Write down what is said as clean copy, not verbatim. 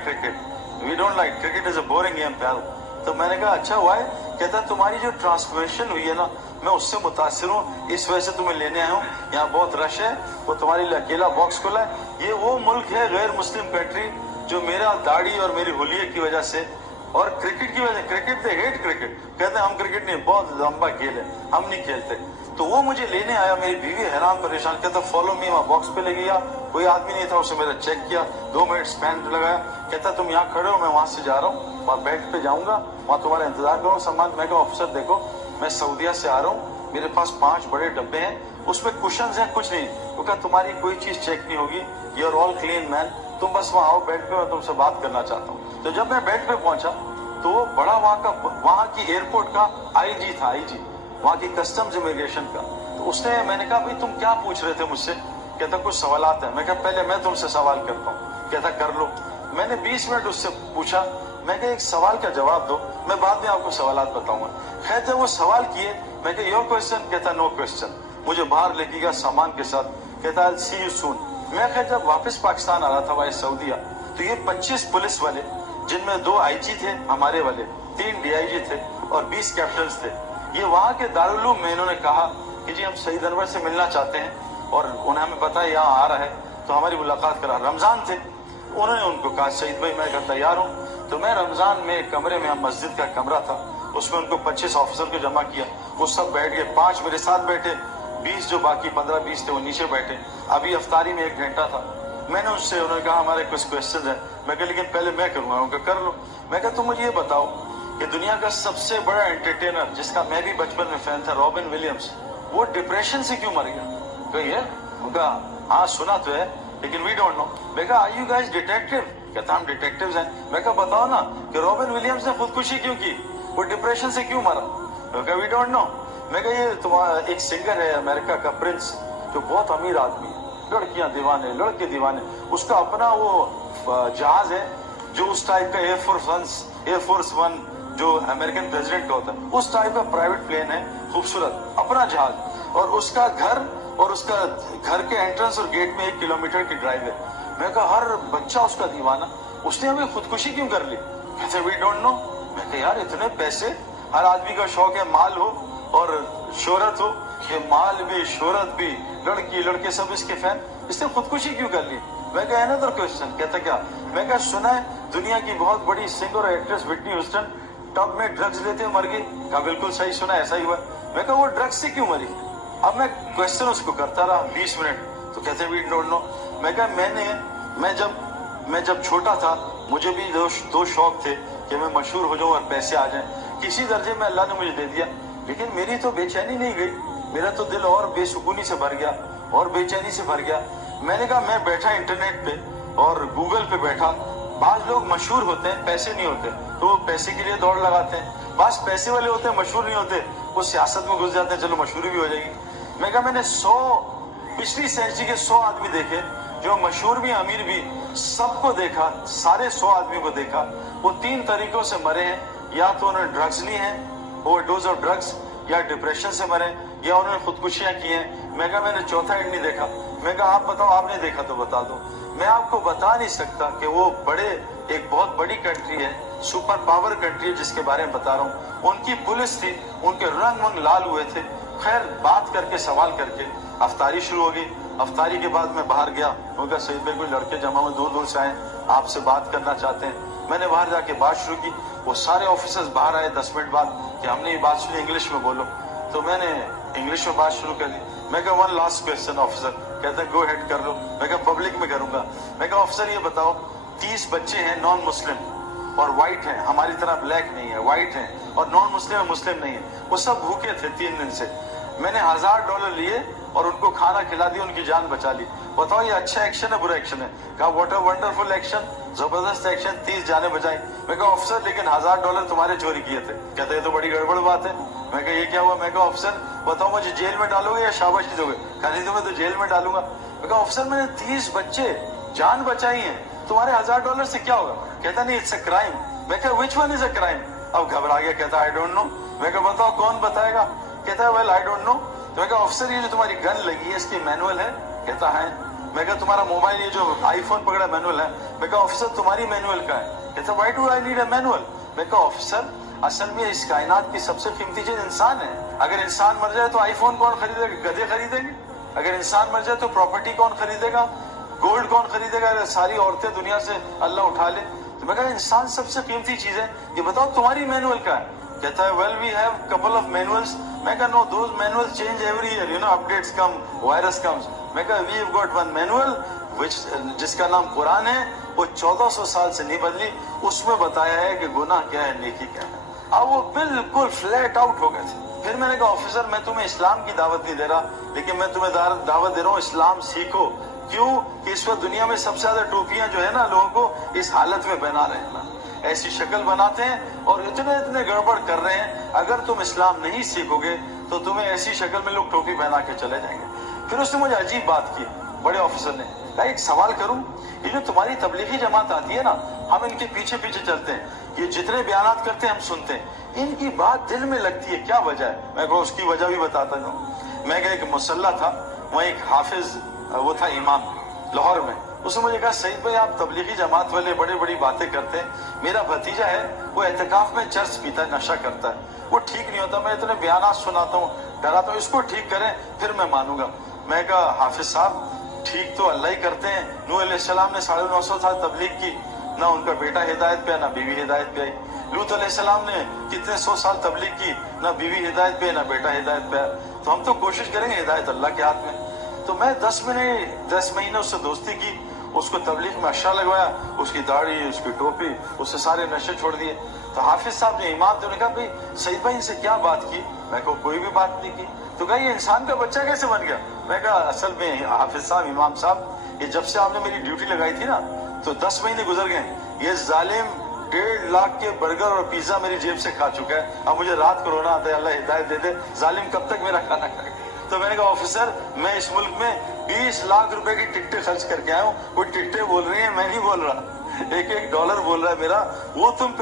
like cricket. We don't like cricket is a boring game pal. तो मैंने कहा अच्छा हुआ है, कहता तुम्हारी जो ट्रांसफॉर्मेशन हुई है ना, मैं उससे मुतासिर हूँ, इस वजह से तुम्हें लेने आया हूँ, यहाँ बहुत रश है, वो तुम्हारे लिए अकेला बॉक्स खुला है। ये वो मुल्क है गैर मुस्लिम कंट्री जो मेरा दाढ़ी और मेरी हुलिये की वजह से और क्रिकेट की वजह से, क्रिकेट दे हेट क्रिकेट, कहते हैं हम क्रिकेट नहीं, बहुत लंबा खेल है, हम नहीं खेलते। तो वो मुझे लेने आया, मेरी बीवी हैरान परेशान, कहता फॉलो मी, वहाँ बॉक्स पे ले गया, कोई आदमी नहीं था, उसे मेरा चेक किया, 2 मिनट स्पेंड लगाया, कहता तुम यहाँ खड़े हो, मैं वहां से जा रहा हूँ, वहाँ बेड पे जाऊंगा, वहाँ तुम्हारा इंतजार करूँ सामान। मैं कहा ऑफिसर देखो, मैं सऊदीया से आ रहा हूँ, मेरे पास 5 बड़े डब्बे हैं, उसमें कुशन्स हैं, कुछ नहीं। वो कहा तुम्हारी कोई चीज चेक नहीं होगी, you are all clean man, तुम बस वहाँ आओ बेड पे, मैं तुमसे बात करना चाहता हूँ। तो जब मैं बेड पे पहुंचा तो बड़ा वहाँ की एयरपोर्ट का आईजी था, आईजी वहाँ की कस्टम्स इमिग्रेशन का। तो उसने, मैंने कहा भाई तुम क्या पूछ रहे थे मुझसे? कहता कुछ सवालात है। मैं कहा पहले मैं तुमसे सवाल करता हूँ। कहता कर लो। मैंने 20 मिनट उससे पूछा, मैं कहा एक सवाल का जवाब दो, मैं बाद में आपको सवालात बताऊंगा। खैर जब वो सवाल किए, मैं कहा योर क्वेश्चन, कहता नो क्वेश्चन। मुझे बाहर लेके गया सामान के साथ, कहता आई सी यू सून। मैं खैर जब वापस पाकिस्तान आ रहा था वाया सऊदीया, तो ये 25 पुलिस वाले, जिनमें 2 आईजी थे हमारे वाले, 3 डीआईजी थे और 20 कैप्टन थे, ये वहां के दारुल में इन्होंने कहा कि जी हम सईद अनवर से मिलना चाहते हैं और उन्हें हमें पता है यहाँ आ रहा है तो हमारी मुलाकात करा। रमजान थे, उन्होंने उनको कहा सईद भाई मैं तैयार हूँ। तो मैं रमजान में एक कमरे में, मस्जिद का कमरा था, उसमें उनको 25 ऑफिसर को जमा किया, वो सब बैठ गए, 5 मेरे साथ बैठे, 20 जो बाकी 15-20 थे वो नीचे बैठे। अभी अफ्तारी में 1 घंटा था। मैंने उससे, उन्होंने कहा हमारे कुछ क्वेश्चन है। मैं कहा लेकिन पहले मैं करूंगा। उनका कर लो। मैं कहा तुम मुझे ये बताओ कि दुनिया का सबसे बड़ा एंटरटेनर जिसका मैं भी बचपन में फैन था, रॉबिन विलियम्स, वो डिप्रेशन से क्यों मर गया? कही है? उनका हाँ सुना तो है लेकिन वी डोंट नो। मैं कहा आर यू गाइस डिटेक्टिव? कहता हम डिटेक्टिव्स हैं। मैं कहा बताओ ना कि रॉबिन विलियम्स ने खुदकुशी क्यों की, वो डिप्रेशन से क्यों मरा? मैं कहा वी डोंट नो। मैं कहा ये तुम्हारा एक सिंगर है अमेरिका का, प्रिंस, जो बहुत अमीर आदमी है, लड़कियां दीवाने, लड़के दीवाने, उसका अपना वो जहाज है जो उस टाइप का एयरफोर्स 1 जो अमेरिकन प्रेसिडेंट का होता है, उस टाइप का प्राइवेट प्लेन है, खूबसूरत अपना जहाज, और उसका घर, और उसका घर के एंट्रेंस और गेट में 1 किलोमीटर की ड्राइव है। मैं कहा हर बच्चा उसका दीवाना, उसने हमें खुदकुशी क्यों कर ली? कहते वी डोंट नो। मैं कहा यार इतने पैसे, हर आदमी का शौक है माल हो और शोहरत हो, ये माल भी शोहरत भी, लड़की लड़के सब इसके फैन, इसने खुदकुशी क्यों कर ली? मैं कहा अनदर क्वेश्चन। कहता क्या? मैं कहा सुना है दुनिया की बहुत बड़ी सिंगर और एक्ट्रेस विटनी ह्यूस्टन टब में ड्रग्स लेते मर गई? कहा बिल्कुल सही सुना, ऐसा ही हुआ। मैं कहा वो ड्रग्स से क्यों मरी? अब मैं क्वेश्चन उसको करता रहा 20 मिनट, तो कहते वी डोंट नो। मैं कहा मैं जब छोटा था मुझे भी दो शौक थे कि मैं मशहूर हो जाऊं और पैसे आ जाएं, किसी दर्जे में अल्लाह ने मुझे दे दिया, लेकिन मेरी तो बेचैनी नहीं गई, मेरा तो दिल और बेसुकूनी से भर गया और बेचैनी से भर गया। मैंने कहा मैं बैठा इंटरनेट पे और गूगल पे बैठा, बाज लोग मशहूर होते हैं, पैसे नहीं होते, तो वो पैसे के लिए दौड़ लगाते हैं, बाज पैसे वाले होते हैं, मशहूर नहीं होते, वो सियासत में घुस जाते हैं, चलो मशहूरी भी हो जाएगी। मैं कहा मैंने 100 पिछली सेंचुरी के 100 आदमी देखे, जो मशहूर भी अमीर भी, सबको देखा, सारे 100 आदमी को देखा, वो 3 तरीकों से मरे हैं, या तो उन्होंने ड्रग्स ली है, ओवरडोज ऑफ ड्रग्स, या डिप्रेशन से मरे, या उन्होंने खुदकुशियां की हैं। मैं कहा मैंने चौथा एंड नहीं देखा। मैं कहा आप बताओ, आपने देखा तो बता दो। मैं आपको बता नहीं सकता कि वो एक बहुत बड़ी कंट्री है, सुपर पावर कंट्री है जिसके बारे में बता रहा हूँ। उनकी पुलिस थी, उनके रंग वंग लाल हुए थे। खैर बात करके, सवाल करके अफ्तारी शुरू हो गई। अफ्तारी के बाद मैं बाहर गया, उनका सईद भाई कोई लड़के जमा हुए दूर दूर से आए, आपसे बात करना चाहते हैं। मैंने बाहर जाके बात शुरू की, वो सारे ऑफिसर्स बाहर आए 10 मिनट बाद कि हमने ये बात सुनी, इंग्लिश में बोलो। तो मैंने इंग्लिश में बात शुरू कर दी। मैं कहा वन लास्ट क्वेश्चन ऑफिसर। कहते हैं गो हेड कर लो। मैं कहा पब्लिक में करूंगा। मैं कहा ऑफिसर ये बताओ, 30 बच्चे हैं नॉन मुस्लिम और व्हाइट हैं, हमारी तरह ब्लैक नहीं है, व्हाइट हैं, और नॉन मुस्लिम है, मुस्लिम नहीं है, वो सब भूखे थे 3 दिन से। मैंने $1000 लिए और उनको खाना खिला दिया, उनकी जान बचा ली। बताओ ये अच्छा एक्शन है बुरा एक्शन है? कहा व्हाट अ वंडरफुल एक्शन, जबरदस्त एक्शन, 30 जाने बचाई। मैं कहा ऑफिसर लेकिन $1000 तुम्हारे चोरी किए थे। कहते ये तो बड़ी गड़बड़ बात है। मैं कहा ये क्या हुआ? मैं कहा ऑफिसर बताओ मुझे जेल में डालोगे या शाबाशी दोगे? कहा नहीं तुम्हें तो जेल में डालूंगा। मैं कहा ऑफिसर मैंने 30 बच्चे जान बचाई है, तुम्हारे $1000 से क्या होगा? कहता नहीं इट्स अ क्राइम। मैं कहा which one is a crime? अब घबरा गया, कहता आई डोंट नो। मैं कहा बताओ कौन बताएगा? कहता है वेल आई डोंट नो। तो मैं कहा ऑफिसर ये जो तुम्हारी गन लगी है इसकी मैनुअल है? कहता है। میں کہا تمہارا موبائل یہ جو آئی فون پکڑا مینول ہے. میں کہا آفیسر تمہاری مینول کا ہے. کہتا why do I need a manual. میں کہا آفیسر اصل میں اس کائنات کی سب سے قیمتی چیز انسان ہے. اگر انسان مر جائے تو آئی فون کون خریدے گا؟ گدھے خریدیں گے. اگر انسان مر جائے تو پراپرٹی کون خریدے گا؟ گولڈ کون خریدے گا؟ اگر ساری عورتیں دنیا سے اللہ اٹھا لے. تو میں کہا انسان سب سے قیمتی چیز ہے, یہ بتاؤ تمہاری مینول کا ہے. کہتا ہے well we have couple of manuals. میں کہا no those manuals change every year, you know updates come, virus comes. میں کہا we have got one manual جس کا نام قرآن ہے, وہ 1400 سال سے نہیں بدلی. اس میں بتایا ہے کہ گناہ کیا ہے, نیکی کیا ہے. اب وہ بالکل فلیٹ آؤٹ ہو گئے تھے. پھر میں نے کہا آفیسر میں تمہیں اسلام کی دعوت نہیں دے رہا, لیکن میں تمہیں دعوت دے رہا ہوں اسلام سیکھو. کیوں کہ اس وقت دنیا میں سب سے زیادہ ٹوپیاں جو ہے نا لوگوں کو اس حالت میں پہنا رہے ہیں نا, ایسی شکل بناتے ہیں اور اتنے گڑبڑ کر رہے ہیں. اگر تم اسلام نہیں سیکھو گے تو تمہیں ایسی شکل میں لوگ ٹوپی پہنا کے چلے جائیں گے. پھر اس نے مجھے عجیب بات کی, بڑے آفیسر نے کہا ایک سوال کروں, یہ جو تمہاری تبلیغی جماعت آتی ہے نا, ہم ان کے پیچھے پیچھے چلتے ہیں, یہ جتنے بیانات کرتے ہیں ہم سنتے ہیں, ان کی بات دل میں لگتی ہے, کیا وجہ ہے؟ میں کو اس کی وجہ بھی بتاتا ہوں. میں کہ ایک مسلح تھا, وہاں ایک حافظ وہ تھا امام لاہور میں. اس نے مجھے کہا سعید بھائی آپ تبلیغی جماعت والے بڑی باتیں کرتے ہیں, میرا بھتیجا ہے وہ اعتکاف میں چرس پیتا ہے, نشہ کرتا ہے, وہ ٹھیک نہیں ہوتا, میں اتنے بیانات سناتا ہوں, ڈراتا ہوں, اس کو ٹھیک کریں پھر میں مانوں گا. میں کہا حافظ صاحب ٹھیک تو اللہ ہی کرتے ہیں. نوح علیہ السلام نے 950 سال تبلیغ کی, نہ ان کا بیٹا ہدایت پہ نہ بیوی ہدایت پہ آئی. لوط علیہ السلام نے کتنے 100 سال تبلیغ کی, نہ بیوی ہدایت پہ نہ بیٹا ہدایت پہ آیا. تو ہم تو کوشش کریں گے, ہدایت اللہ کے ہاتھ میں. تو میں 10 مہینے اس سے دوستی کی, اس کو تبلیغ میں اشرا لگوایا, اس کی داڑھی, اس کی ٹوپی, اس سے سارے نشے چھوڑ دیے. تو حافظ صاحب نے امام نے کہا بھائی سعید بھائی ان سے کیا بات کی؟ میں کہا کوئی بھی بات نہیں کی. تو کہا یہ انسان کا بچہ کیسے بن گیا؟ میں کہا اصل میں حافظ صاحب, امام صاحب, یہ جب سے آپ نے میری ڈیوٹی لگائی تھی نا تو 10 مہینے گزر گئے, یہ ظالم 1.5 لاکھ کے برگر اور پیزا میری جیب سے کھا چکا ہے. اب مجھے رات کو رونا آتا ہے, اللہ ہدایت دے دے, ظالم کب تک میرا کھانا کھائے. تو میں نے کہا آفیسر میں اس ملک میں 20 لاکھ روپے کی ٹکٹیں خرچ کر کے آیا ہوں, کوئی ٹکٹیں بول رہی ہیں, میں نہیں بول رہا, $1 بول رہا ہے میرا, وہ تم